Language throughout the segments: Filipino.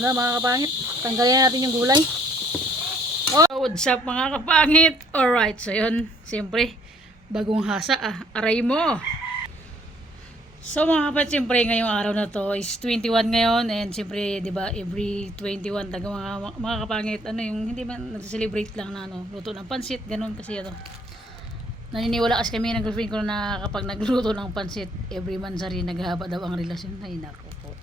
Na mga kapangit, tanggalin natin yung gulay. Oh, what's up mga kapangit? Alright, so yun, siyempre, bagong hasa aray mo. So mga kapangit, siyempre ngayong araw na to is 21 ngayon and siyempre, 'di ba, every 21 taga mga kapangit, ano yung hindi man nagse-celebrate lang na luto ng pansit, ganun kasi ano. Naniniwala kasi kami ng girlfriend ko na kapag nagluto ng pansit, every month rin naghahaba daw ang relasyon. Ay nako po.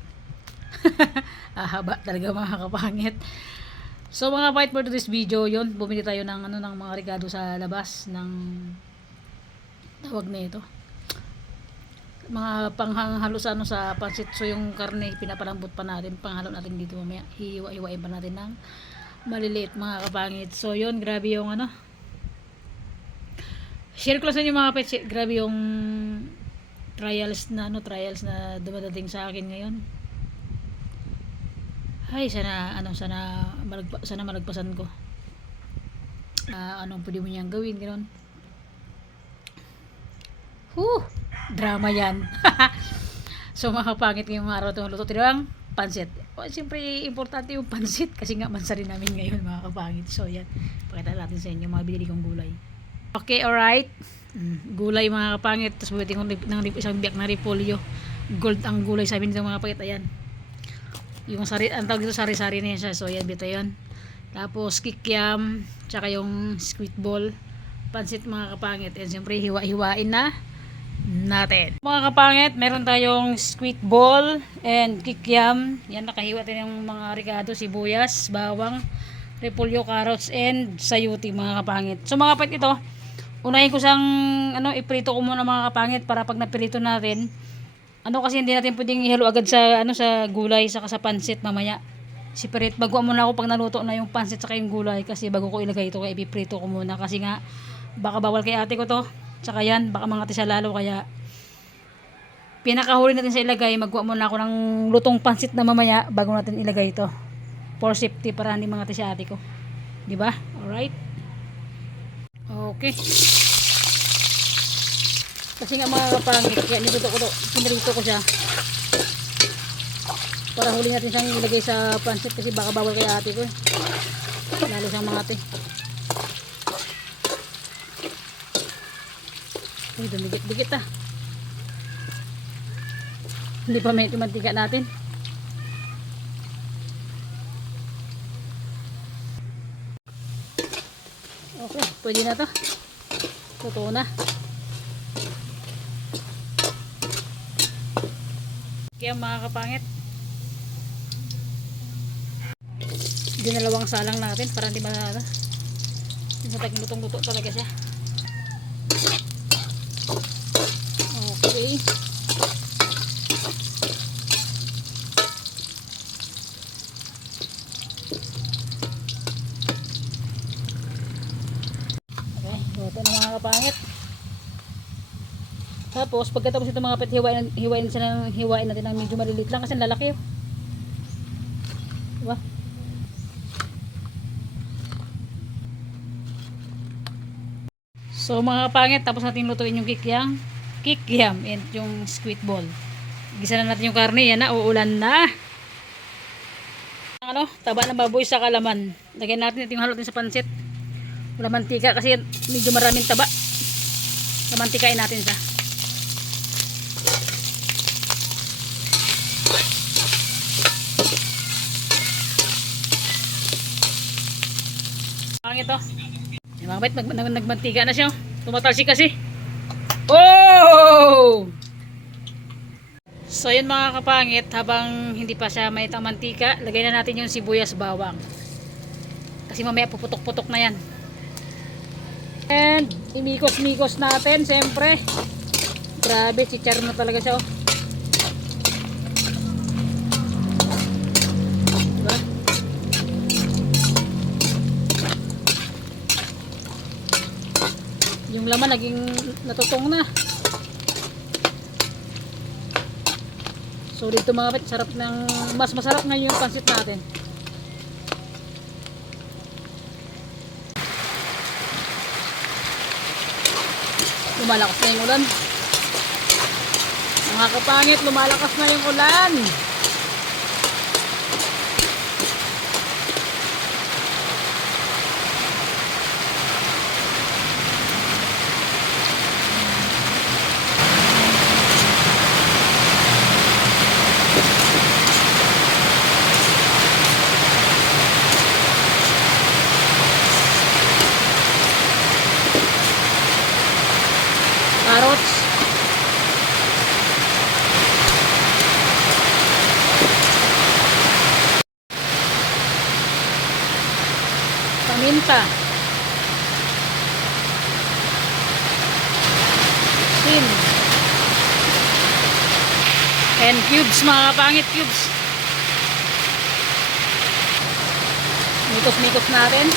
Haba talaga mga kapangit. So mga fight for this video, yon bumili tayo ng ng mga regalo sa labas ng tawag na ito. Mga panghalo sa sa pansit. So yung karne pinapalambot pa natin, panghalo natin dito mamaya. Hiwa-hiwain pa natin ng maliliit mga kapangit. So yon, grabe yung share ko lang sa inyo mga pets, grabe yung trials na dumadating sa akin ngayon. Ay, sana malagpasan ko. Anong pwede mo niyang gawin, gano'n. Drama yan. So, mga pangit ngayong araw itong luto. Tinawang pansit. O, siyempre, importante yung pansit kasi nga mansa rin namin ngayon, mga kapangit. So, yan. Pakita natin sa inyo, mga binili kong gulay. Okay, alright. Gulay, mga kapangit. Tapos, bumitin ko ng isang biyak na repolyo. Gold ang gulay sa amin sa mga pakita yan. Yung ang tawag dito sari-sari na yan siya. So yan, bito yun. Tapos kikiam, tsaka yung squid ball, pansit mga kapangit. And siyempre hiwa-hiwain na natin. Mga kapangit, meron tayong squid ball and kikiam. Yan, nakahiwa din yung mga ricado, sibuyas, bawang, repolyo, carrots, and sayuti mga kapangit. So mga kapangit, ito unahin ko sang iprito ko muna mga kapangit para pag napirito natin, kasi hindi natin pwedeng ihalo agad sa sa gulay saka sa pansit mamaya. Separate, baguan muna ako pag naluto na yung pansit saka yung gulay kasi bago ko ilagay ito, kaya ipiprito ko muna kasi nga baka bawal kay ate ko to. Tsaka yan, baka mga tisa lalo, kaya pinakahuli natin sa ilagay, magwa muna ako ng lutong pansit na mamaya bago natin ilagay ito. For safety, para hindi mga tisa ate ko. 'Di ba? Alright. Okay. Kasi nga mga kapangit, kaya pinirito ko siya para huli natin siyang ilagay sa pansit kasi baka bawal kay ate ko lalo siyang mga ate. Uy, dumigit-digit hindi pa may mantika natin. Okay, pwede na to, totoo na. Kaya mga kapangit, dinalawang salang natin para hindi malala. Yung lutong-luto talaga siya. Okay. Okay, luto na mga kapangit. Tapos pagkatapos ito mga pet, hiwain natin ng medyo maliliit lang kasi lalaki yun. Diba? So mga pangit, tapos natin lutuin yung kikiam and yung squid ball. Gisa na natin yung karne, yan na, uulan na. Taba ng baboy sa kalaman. Lagyan natin yung halot sa pansit. Wala mantika kasi medyo maraming taba. Namantikain natin siya. Ito. Yung mga bait, nagmantika na siya. Tumatalsik kasi. Oh! So yun mga kapangit, habang hindi pa siya may mantika, lagay na natin yung sibuyas bawang. Kasi mamaya puputok-putok na yan. And imikos-mikos natin, siyempre. Grabe, chichar na talaga siya. Yung laman naging natutong na. So dito mga kapit, sarap mas masarap ngayon yung pansit natin. Lumalakas na yung ulan. Mga kapangit, lumalakas na yung ulan. paminta, sin, and cubes mga kapangit, cubes. Mikos-mikos natin.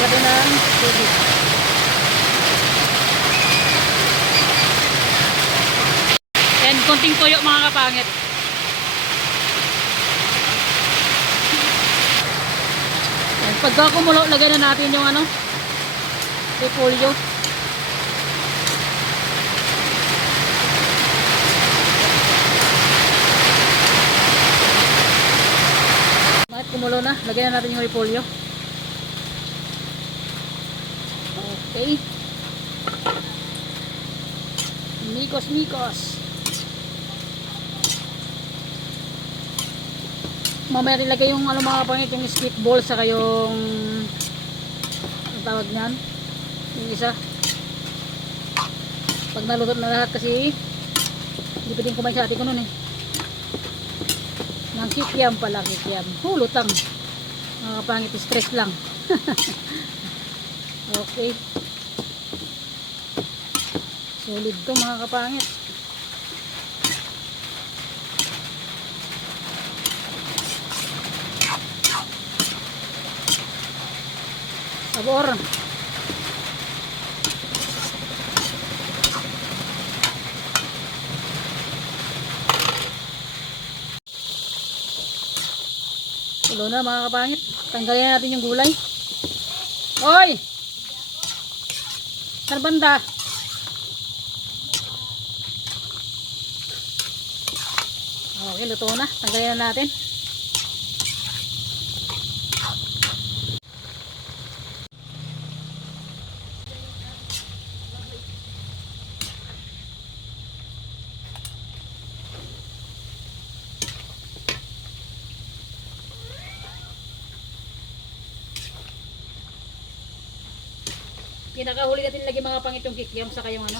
Lagyan ng tubig. And konting toyo mga kapangit. And pagka kumulo, lagyan na natin yung ano, repolyo. Bakit kumulo na, lagyan na natin yung repolyo. Okay. Mikos. Mamaya nilagay yung ano mga kapangit, yung squid ball saka yung ano tawag niyan, yung isa. Pag naluto na lahat kasi hindi pwedeng kumain sa atin ko nun eh. Nang kikiam pala, kikiam. Lutang. Mga kapangit, stress lang. Okay. Solid to mga kapangit. Sabor. Tulo na mga kapangit. Tanggalin natin yung gulay. Hoy! Saan banda? Okay, luto na. Tanggalin na natin. Pinakahuli natin lagi mga pangit yung kikiam saka yung ano,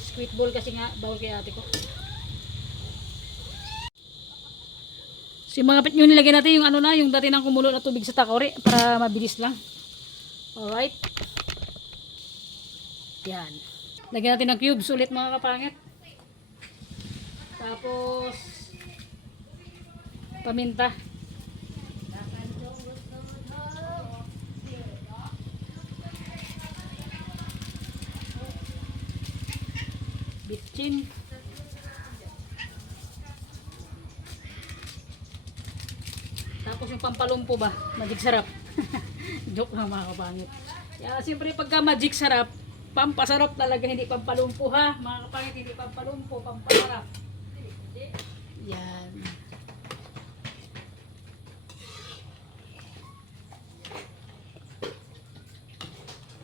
squid ball kasi nga bawal kay ate ko. So yung mga pet nyo nilagyan natin yung ano na, yung dati nang kumulo na tubig sa takore para mabilis lang. Alright. Yan. Lagyan natin ng cubes ulit mga kapangit. Tapos paminta. Bitchin. Tapos yung pampalumpo ba? Magic sarap. Joke lang mga kapangit. Kaya siyempre pagka magic sarap, pampasarap talaga, hindi pampalumpo ha. Mga kapangit, hindi pampalumpo, pampasarap. Yan.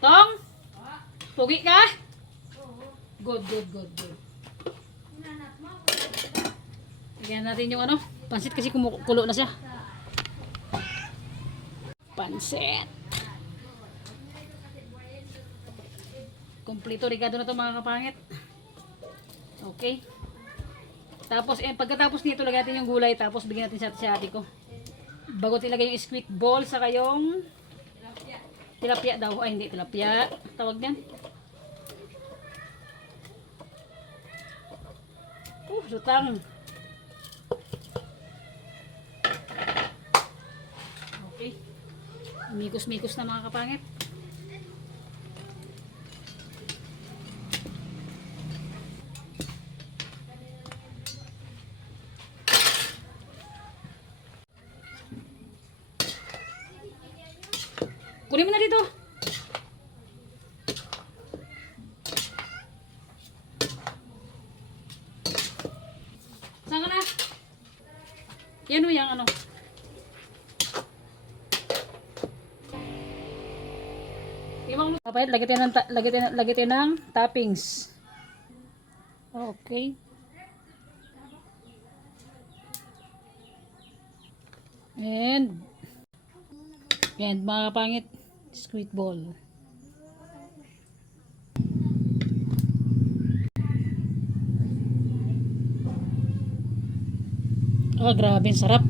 Tong? Pugi ka? Good. Lagyan natin yung ano, pansit kasi kumukulo na siya. Pansit. Kompleto rigado na to mga kapangit. Okay. Tapos pagkatapos nito lagyan natin yung gulay, tapos bigyan natin sa ate ko. Bago ilagay yung squid ball sa yung tilapia daw. Ay hindi tilapia. Tawag niyan. Lutang. Okay. Mikos-mikos na mga kapangit. Kunin mo na dito. Saan ka na? Yan o yung ano. Kapait, lagyan ng toppings. Okay. And mga pangit, squid ball. Oh, grabe, ang sarap.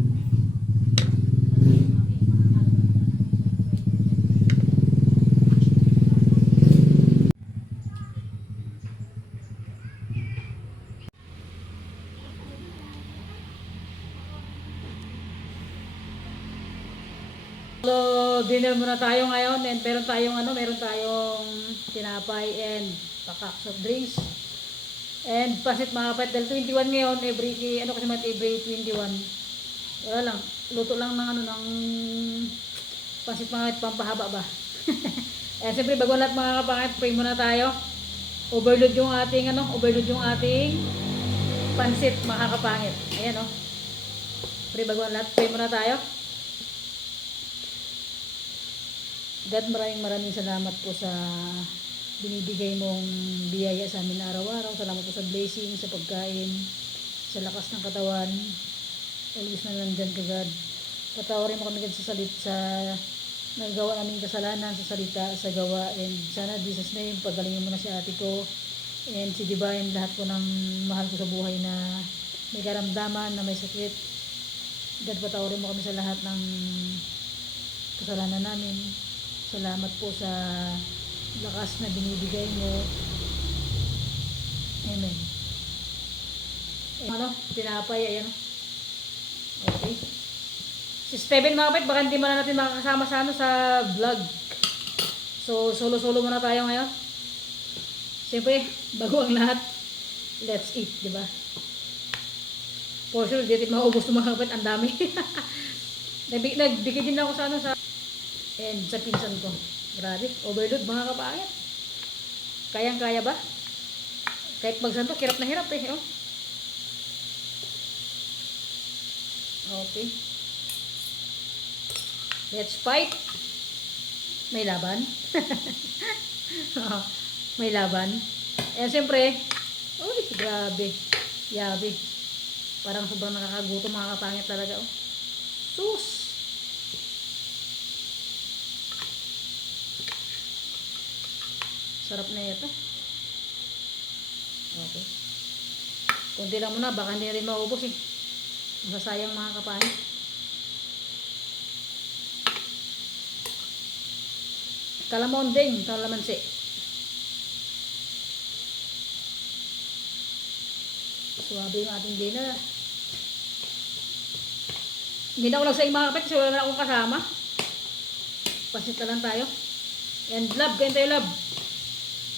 So, dinner muna tayo ngayon and meron tayong tinapay and pakak soft drinks. And pasit mga kapat, dahil 21 ngayon, every 21. Wala lang, luto lang ng pasit mga kapat, pampahaba ba. Eh, siyempre, bago lahat mga kapangit, pray muna tayo. Overload yung ating pansit mga kapangit. Ayan o. Pray bago lahat, pray muna tayo. God, maraming salamat po sa binibigay mong biyaya sa amin araw-araw. Salamat po sa blessing, sa pagkain, sa lakas ng katawan. Always na nandyan ka, God. Patawarin mo kami sa nagawa namin kasalanan, sa salita, sa gawa. And sana, Jesus name, pagalingin mo na si ate ko. And si Divine, lahat po ng mahal ko sa buhay na may karamdaman, na may sakit. God, patawarin mo kami sa lahat ng kasalanan namin. Salamat po sa lakas na binibigay mo. Amen. Tinapay, ayan. Okay. Si Steven mga kapit, baka hindi mo na natin makakasama sa vlog. So, solo-solo muna tayo ngayon. Siyempre, bago ang lahat, let's eat, di ba? For sure, di natin maubos ng mga kapit, ang dami. Nagbigay din ako sa and sa pinsan ko. Grabe, overload mga kapangit. Kayang-kaya ba? Kahit magsantok, hirap na hirap eh. Oh. Okay. Let's fight. May laban. May laban. Eh, siyempre, uy, grabe. Yabi. Parang sobrang nakakagutom mga kapangit talaga. Oh. Sus! Sarap na ito. Okay. Kunti lang muna, baka hindi rin maubos eh. Masasayang mga kapangit. Kalamonding, kalamansi. Suwabe yung ating dinner. Hindi na ako nagsaing mga kapit kasi wala na akong kasama. Pansit na lang tayo. And love, kain tayo love.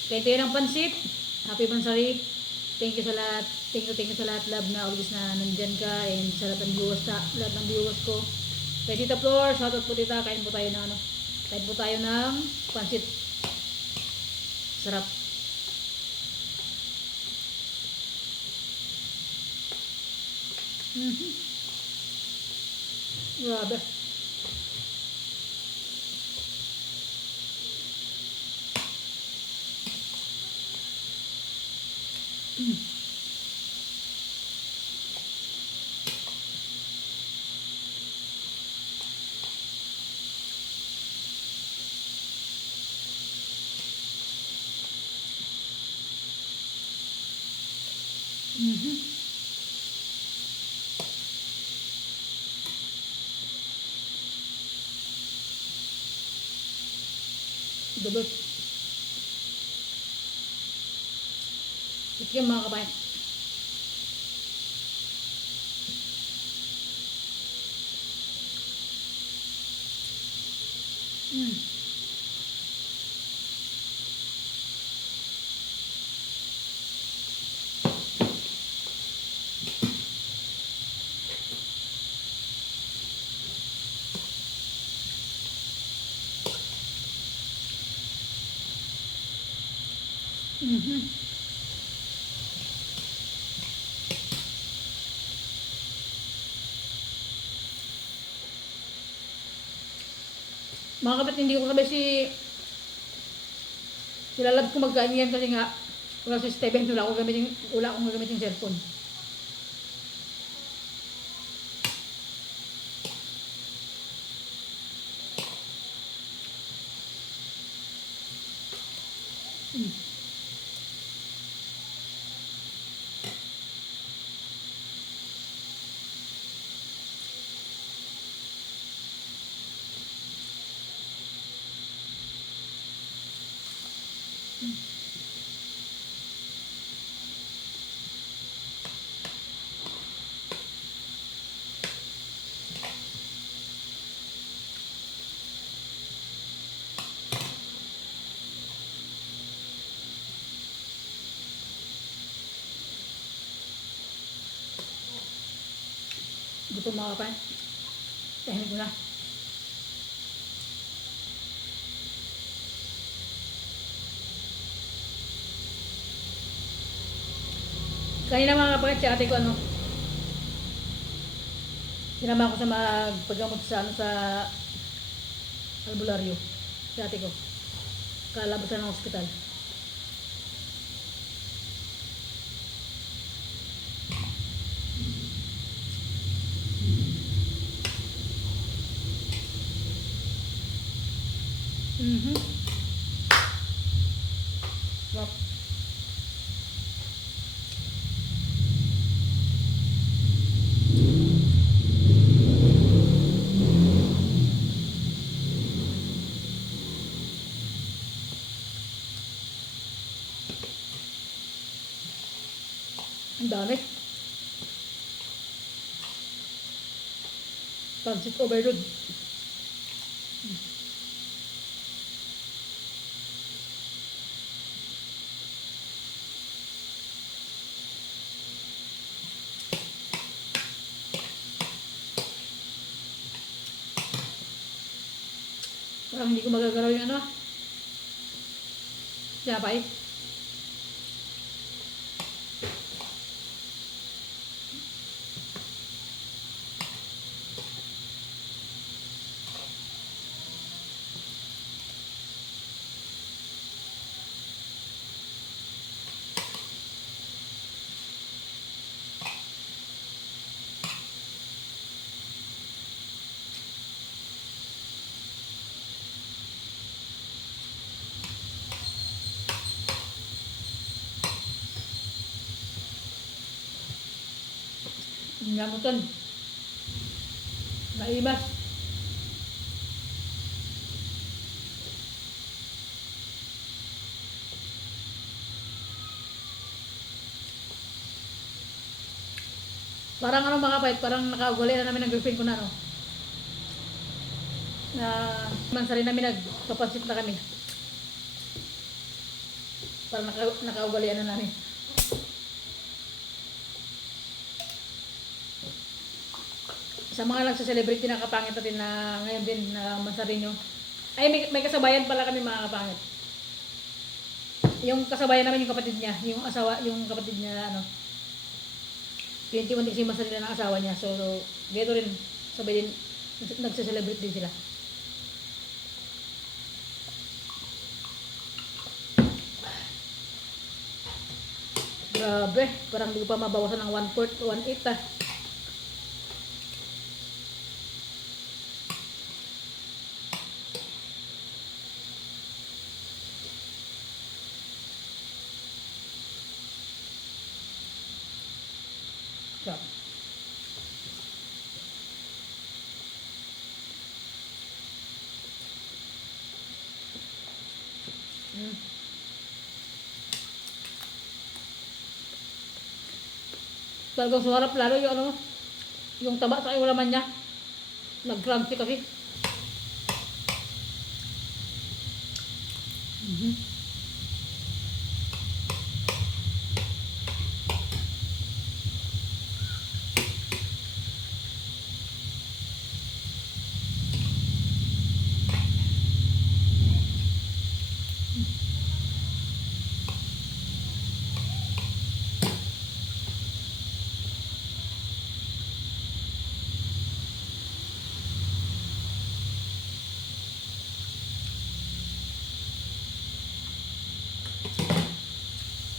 Kain tayo ng pansit. Happy Bansari. Thank you sa lahat. Thank you sa lahat love na always na nandyan ka. And sa lahat ng viewers ko. Kay Tita Flor, shoutout po tita. Kain po tayo ng pansit. Sarap. Grabe. Dulot. Ito yung mga kabayan. Mga kapit, hindi ko sabi sila love ko magkain yan kasi nga wala si Steven, wala akong gamitin cellphone. Gutom mga kapatid. Tahimik ko na. Kanina mga kapatid, si ate ko sinama ko sa magpagamot sa sa albularyo. Si ate ko. Kalabasan ng ospital. Wow. Ang dami. Pancit overload. Parang hindi ko magagalaw yung yapay. Nyamutan. Naimas. Parang mga kapatid, parang nakaugali na namin ng girlfriend ko na na mansari namin nagpapansit na kami. Parang nakaugalian na namin. Sa mga nagsa-celebrate din ng kapangit natin na ngayon din na Mansarinyo. Ay, may kasabayan pala kami mga kapangit. Yung kasabayan namin yung kapatid niya, yung kapatid niya 21 din si Mansarin ng asawa niya. So dito rin sabay din nagsa-celebrate din sila. Grabe, parang di ko pa mabawasan ng 1/4 o 1/8 So, talagang sumarap lalo yung taba sa ulaman niya. Nag-crunchy kasi.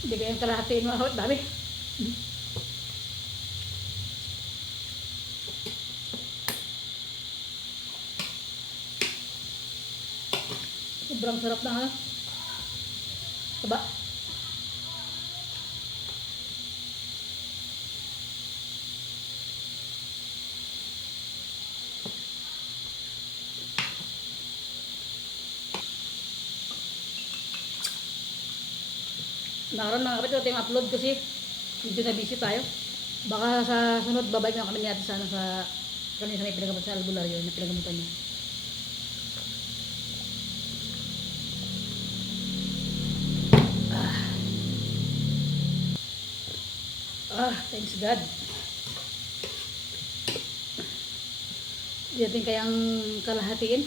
Hindi kayang kalahatiin mga kapatid. Dami. Sobrang sarap na taba. Naroon mga kapatid, ito yung upload kasi medyo na busy tayo. Baka sa sunod babalik na kami ni ate sana sa kanina may pinagamot sa albularyo na pinagamutan niya. Thanks God. Natin kayang kalahatiin.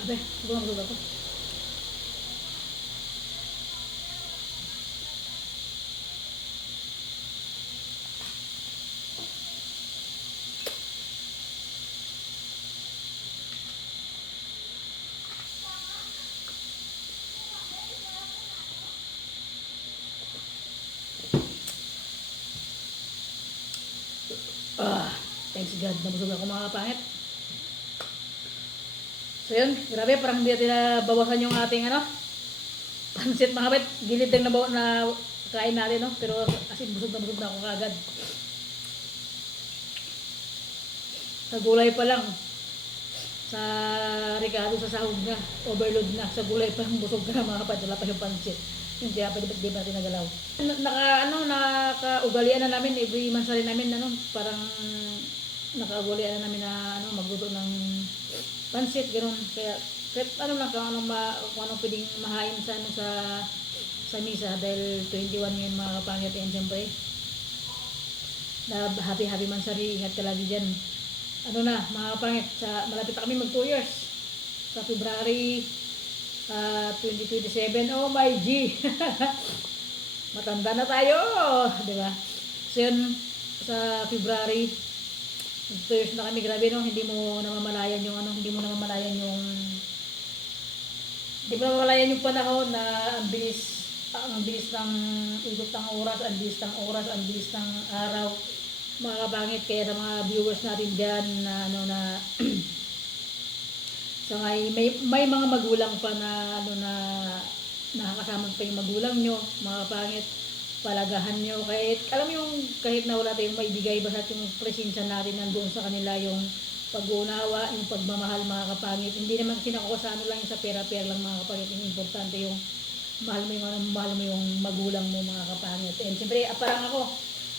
Abe, busog ako. Thanks God, nabusog ako mga kapangit. So yun, grabe, parang hindi natin nabawasan yung ating pansit mga kapit. Gilid lang na kain natin, no? Pero asin busog na ako kagad. Sa gulay pa lang, sa Ricardo sa sahog na, overload na. Sa gulay pa lang busog ka na mga kapit, wala pa yung pansit. Yung kaya pa di ba natin nagalaw. Nakaugalian na namin, every month rin namin, parang nakaugalian na namin na magluto ng pansit, gano'n. Kaya kahit lang kung anong pwedeng mahain sa misa dahil 21 ngayon mga kapangit. And syempre na happy mansari, ingat ka lagi dyan. Mga kapangit, malapit na kami mag 2 years sa February 2027. Oh my G. Matanda na tayo, di ba? So yun, sa February 2 years na kami. Grabe, no? Hindi mo namamalayan yung panahon na ang bilis ng ikot ng oras, ang bilis ng araw, mga kapangit. Kaya sa mga viewers natin dyan na so may mga magulang pa na nakakasama pa yung magulang nyo, mga kapangit. Palagahan nyo, kahit na wala tayong maibigay, basta yung presensya natin nandoon sa kanila, yung pag-uunawa, yung pagmamahal mga kapangit. Hindi naman kinakuha lang sa pera-pera lang mga kapangit. Yung importante yung mahal mo yung magulang mo mga kapangit. And siyempre, parang ako,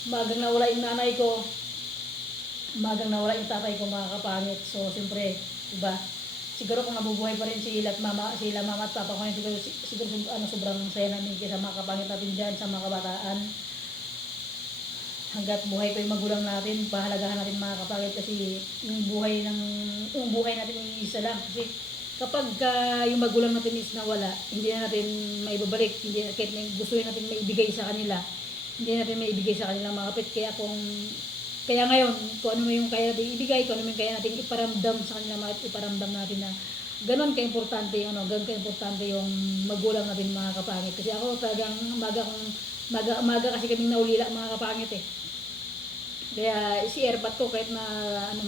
magang nawala yung nanay ko, magang nawala yung tatay ko mga kapangit. So siyempre, diba? Siguro kung nabubuhay pa rin sila mama at papa ko, siguro sobrang saya namin kaysa mga kapangit natin dyan sa mga kabataan. Hanggat buhay pa yung magulang natin, pahalagahan natin mga kapangit, kasi yung buhay natin yung isa lang. Kasi kapag yung magulang natin is nawala, hindi na natin maibabalik, kahit gusto natin maibigay sa kanila, hindi natin maibigay sa kanila mga kapit. Kaya ngayon, kung ano yung kaya natin ibigay, kung ano yung kaya natin iparamdam sa kanila, iparamdam natin na ganun ka-importante yung magulang natin mga kapangit. Kasi ako talagang maga kasi kaming naulila mga kapangit eh. Kaya si airpat ko kahit na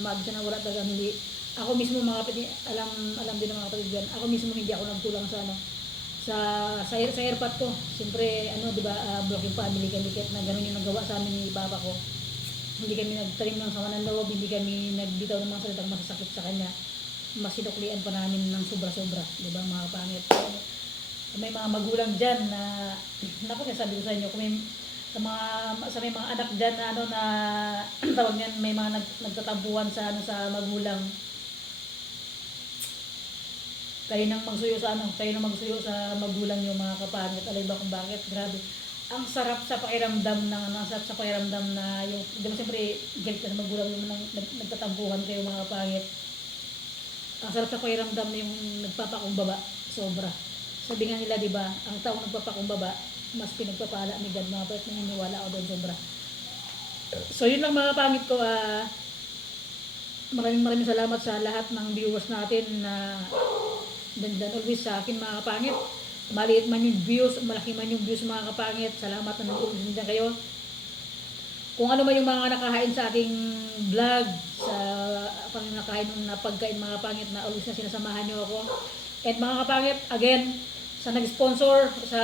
maga na wala talagang hindi. Ako mismo mga kapatid, alam din ng mga kapatid dyan, ako mismo hindi ako nagtulang sa airpat ko. Siyempre, di ba, broken family kami, kahit na ganun yung nagawa sa amin ni papa ko. Hindi kami nagtanim ng sama ng loob, hindi kami nagbitaw ng mga salitang masasakit sa kanya. Mas sinuklian pa namin ng sobra-sobra, di ba mga kapangit. May mga magulang dyan na, sabi ko sa inyo, kung may mga anak dyan na tawag niyan, may mga nagtatampuhan sa magulang. Kayo nang magsuyo sa magulang niyo mga kapangit. Alay ba kung bakit? Grabe. Ang sarap sa pakiramdam na yung, di ba siyempre, galit ka sa magulang yung nagtatampuhan kayo mga kapangit. Ang sarap sa pakiramdam na yung nagpapakumbaba, sobra. Sabi nga nila, di ba, ang taong nagpapakumbaba, mas pinagpapala ni God mga kapangit, naniniwala ako doon sobra. So yun lang mga kapangit ko, maraming salamat sa lahat ng viewers natin na dandan always sa akin mga kapangit. Maliit man yung views, malaki man yung views mga kapangit, salamat na nag-uusap kayo. kung ano man yung mga nakahain sa ating vlog, sa pang nakahain ng napagkain mga kapangit na always na sinasamahan niyo ako. And mga kapangit, again, sa nag-sponsor sa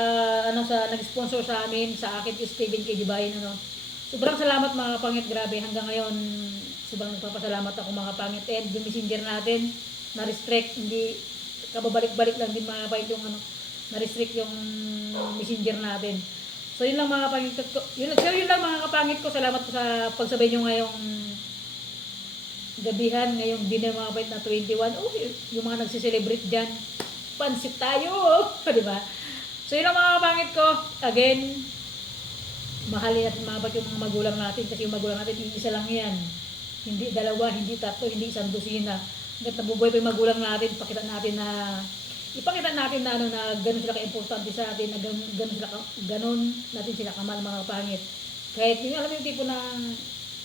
nag-sponsor sa amin, sa akin is Steven K. Divine, ano. Sobrang salamat mga kapangit, grabe hanggang ngayon sobrang nagpapasalamat ako mga kapangit. And yung messenger natin na-restrict, hindi kababalik-balik lang din mga kapangit yung ano, na-restrict yung messenger natin. So yun lang mga kapangit ko. Yun lang mga kapangit ko. Salamat po sa pagsabay nyo ngayong gabihan, ngayong dinner mga kapangit na 21. Oh, yung mga nagsi-celebrate dyan. Pansit tayo! Di ba? So yun lang mga kapangit ko. Again, mahalin natin mga kapangit yung mga magulang natin. Kasi yung magulang natin, isa lang yan. Hindi dalawa, hindi tatlo, hindi isang dosina. Hanggat nabubuhay pa yung magulang natin, ipakita natin na ano, na ganun sila ka-importante sa atin, na ganun natin sila kamahal mga kapangit. Kahit yung alam yung tipo na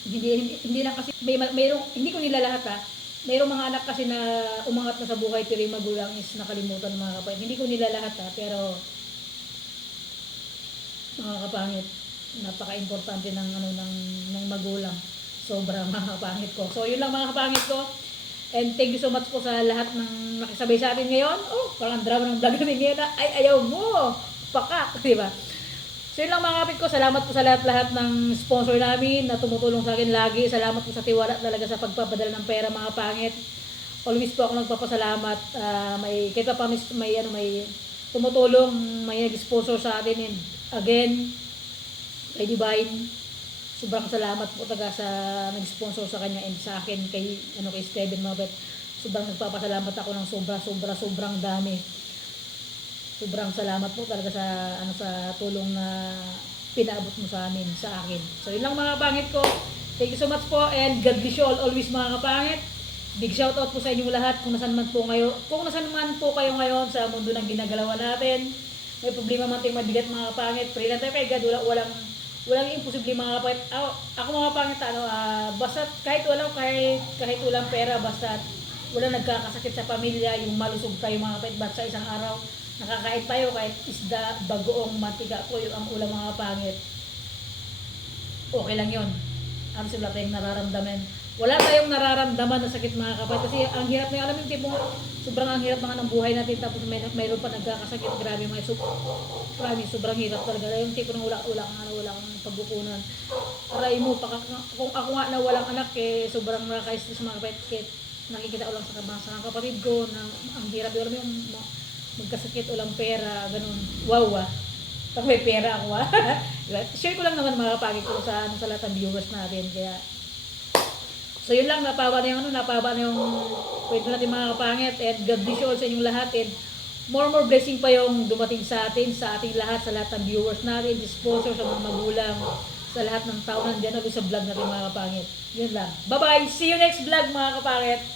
hindi lang kasi mayroong hindi ko nila lahat ha. Mayroong mga anak kasi na umangat na sa buhay pero yung magulang is nakalimutan mga kapangit. Hindi ko nila lahat ha, pero mga kapangit, napaka-importante ng ano ng magulang. Sobrang mga kapangit ko. So yun lang mga kapangit ko. And thank you so much po sa lahat ng nakisabay sa atin ngayon. Oh, parang drama ng vlog natin ngayon na, ay, ayaw mo! Pakak, di ba? So yun lang mga kapit ko. Salamat po sa lahat-lahat ng sponsor namin na tumutulong sa akin lagi. Salamat po sa tiwala talaga sa pagpapadala ng pera mga pangit. Always po ako nagpapasalamat. Kahit pa may tumutulong, may nag-sponsor sa atin. And again, kay Divine, sobrang salamat po talaga sa nag-sponsor sa kanya and sa akin kay Steven Mabet. Sobrang nagpapasalamat ako ng sobrang dami. Sobrang salamat po talaga sa tulong na pinaabot mo sa amin, sa akin. So yun lang mga kapangit ko. Thank you so much po and God bless you all always mga kapangit. Big shout out po sa inyong lahat kung nasan man po kayo ngayon sa mundo ng ginagalawan natin. May problema man tayong mabigat mga kapangit. Pray lang tayo kay God, walang imposible mga kapangit. Ako mga kapangit, basta kahit walang pera, basta walang nagkakasakit sa pamilya, yung malusog tayo mga kapangit, basta isang araw nakakain tayo kahit isda, bagoong, mantika po yung ang ulam mga kapangit. Okay lang yun. Wala tayong nararamdaman. Wala tayong nararamdaman na sakit mga kapangit. Kasi ang hirap na alam yung tipong sobrang ang hirap ng buhay natin tapos mayroon pa nagkakasakit. Grabe mga sobrang hirap talaga. Yung tipo ng wala kang pagkukunan. Aray mo, kung ako nga na walang anak, sobrang nakaka-stress mga kapatid. Nakikita ko lang sa kapatid ko na ang hirap. Alam yung magkasakit, walang pera, ganun. Wow pag may pera ako Share ko lang naman mga kapatid ko sa lahat ng viewers natin. Kaya so yun lang, napaba na yung kwento natin mga kapangit. And God bless you all sa inyong lahat. And more blessing pa yung dumating sa atin, sa ating lahat, sa lahat ng viewers natin, sponsor, sa mga magulang, sa lahat ng tao nandiyan sa vlog natin mga kapangit. Yun lang. Bye-bye! See you next vlog mga kapangit!